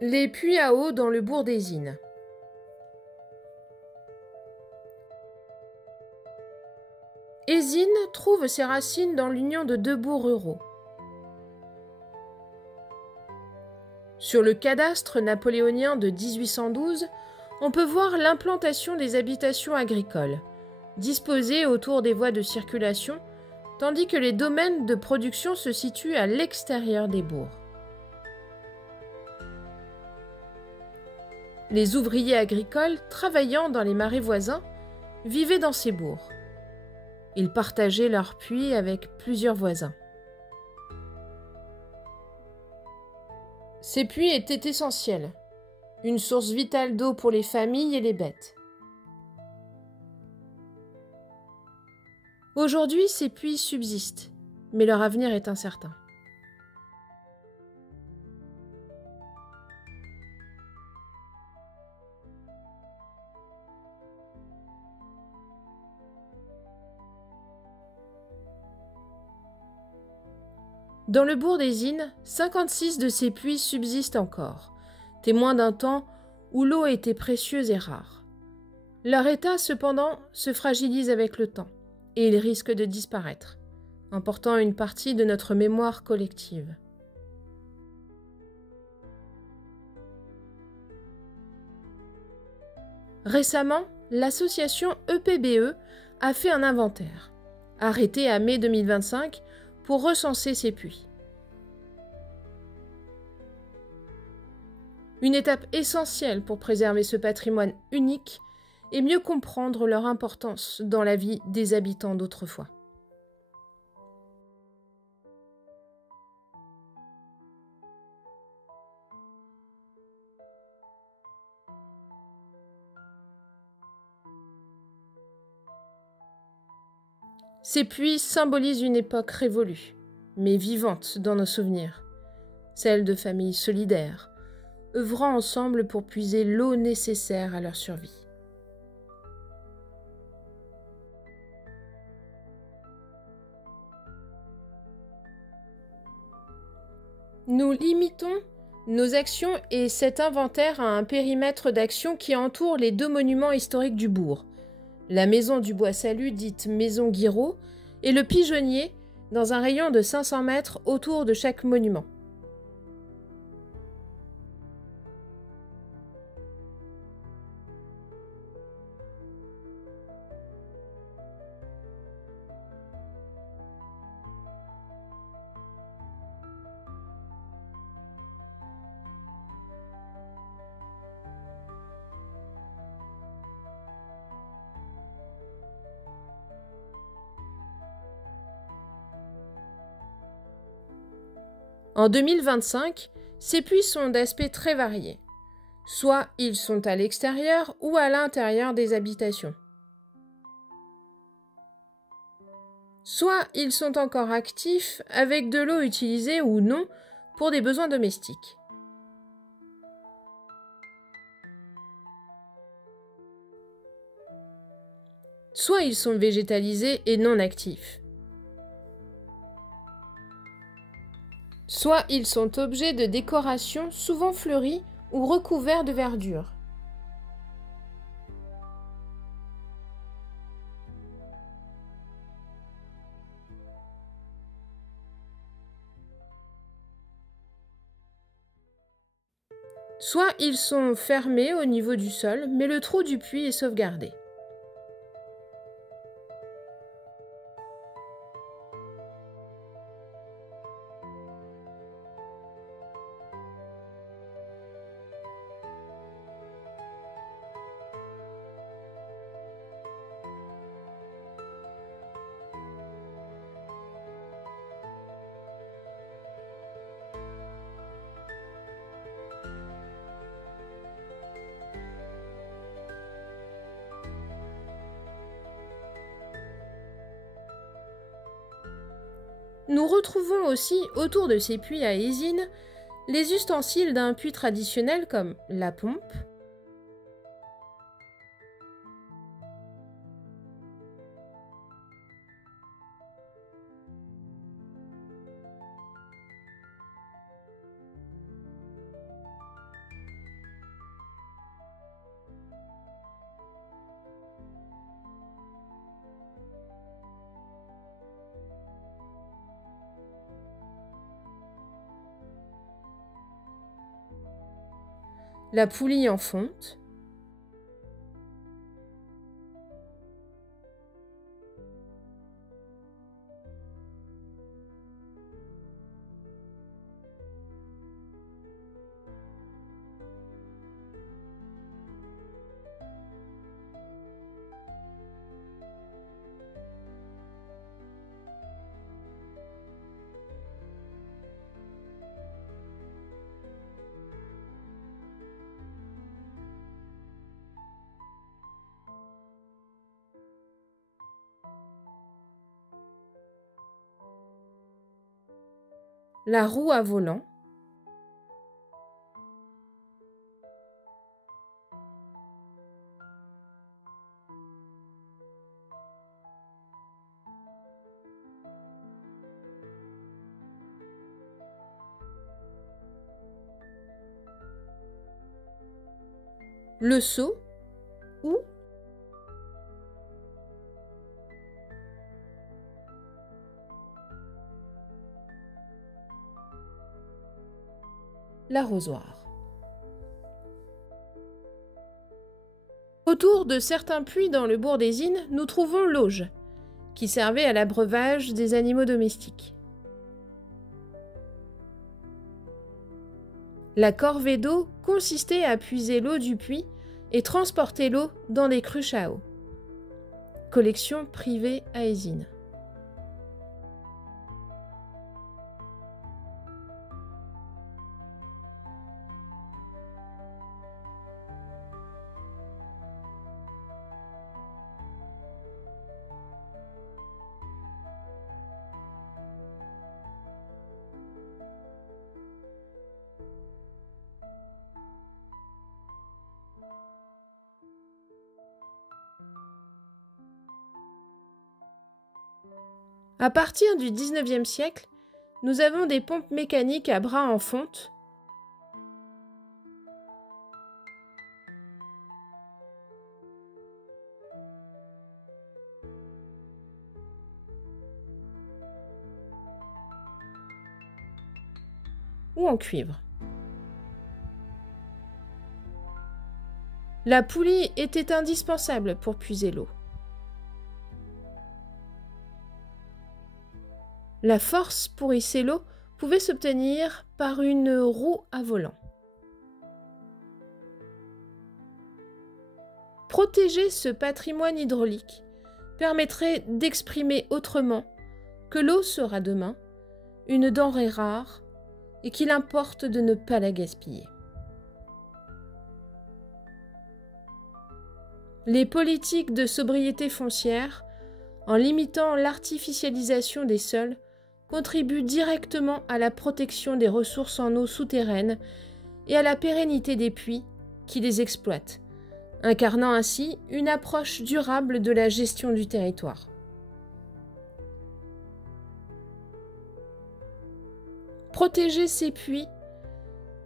Les puits à eau dans le bourg d'Ésine. Ésine trouve ses racines dans l'union de deux bourgs ruraux. Sur le cadastre napoléonien de 1812, on peut voir l'implantation des habitations agricoles, disposées autour des voies de circulation, tandis que les domaines de production se situent à l'extérieur des bourgs. Les ouvriers agricoles, travaillant dans les marais voisins, vivaient dans ces bourgs. Ils partageaient leurs puits avec plusieurs voisins. Ces puits étaient essentiels, une source vitale d'eau pour les familles et les bêtes. Aujourd'hui, ces puits subsistent, mais leur avenir est incertain. Dans le bourg d'Ésine, 56 de ces puits subsistent encore, témoins d'un temps où l'eau était précieuse et rare. Leur état, cependant, se fragilise avec le temps, et ils risquent de disparaître, emportant une partie de notre mémoire collective. Récemment, l'association EPBE a fait un inventaire, arrêté à mai 2025, pour recenser ces puits. Une étape essentielle pour préserver ce patrimoine unique et mieux comprendre leur importance dans la vie des habitants d'autrefois. Ces puits symbolisent une époque révolue, mais vivante dans nos souvenirs, celle de familles solidaires, œuvrant ensemble pour puiser l'eau nécessaire à leur survie. Nous limitons nos actions et cet inventaire à un périmètre d'action qui entoure les deux monuments historiques du bourg, la maison du Bois-Salut, dite maison Guiraud, et le pigeonnier, dans un rayon de 500 mètres autour de chaque monument. En 2025, ces puits sont d'aspect très varié. Soit ils sont à l'extérieur ou à l'intérieur des habitations. Soit ils sont encore actifs avec de l'eau utilisée ou non pour des besoins domestiques. Soit ils sont végétalisés et non actifs. Soit ils sont objets de décoration souvent fleuris ou recouverts de verdure. Soit ils sont fermés au niveau du sol, mais le trou du puits est sauvegardé. Nous retrouvons aussi, autour de ces puits à Ésine, les ustensiles d'un puits traditionnel comme la pompe, la poulie en fonte, la roue à volant, le seau ou l'arrosoir. Autour de certains puits dans le bourg des Innes, nous trouvons l'auge, qui servait à l'abreuvage des animaux domestiques. La corvée d'eau consistait à puiser l'eau du puits et transporter l'eau dans des cruches à eau. Collection privée à Eysines. À partir du XIXe siècle, nous avons des pompes mécaniques à bras en fonte ou en cuivre. La poulie était indispensable pour puiser l'eau. La force pour hisser l'eau pouvait s'obtenir par une roue à volant. Protéger ce patrimoine hydraulique permettrait d'exprimer autrement que l'eau sera demain une denrée rare et qu'il importe de ne pas la gaspiller. Les politiques de sobriété foncière, en limitant l'artificialisation des sols, contribuent directement à la protection des ressources en eau souterraines et à la pérennité des puits qui les exploitent, incarnant ainsi une approche durable de la gestion du territoire. Protéger ces puits,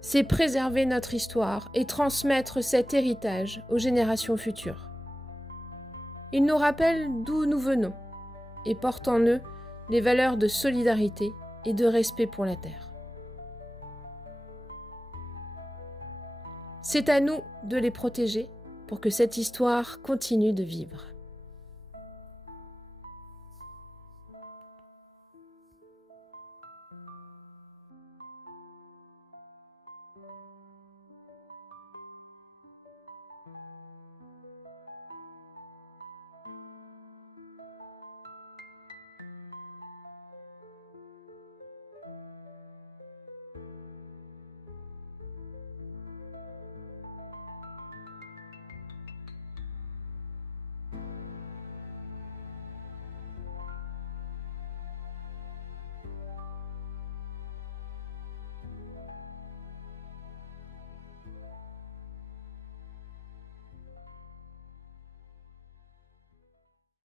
c'est préserver notre histoire et transmettre cet héritage aux générations futures. Ils nous rappellent d'où nous venons et portent en eux les valeurs de solidarité et de respect pour la terre. C'est à nous de les protéger pour que cette histoire continue de vivre.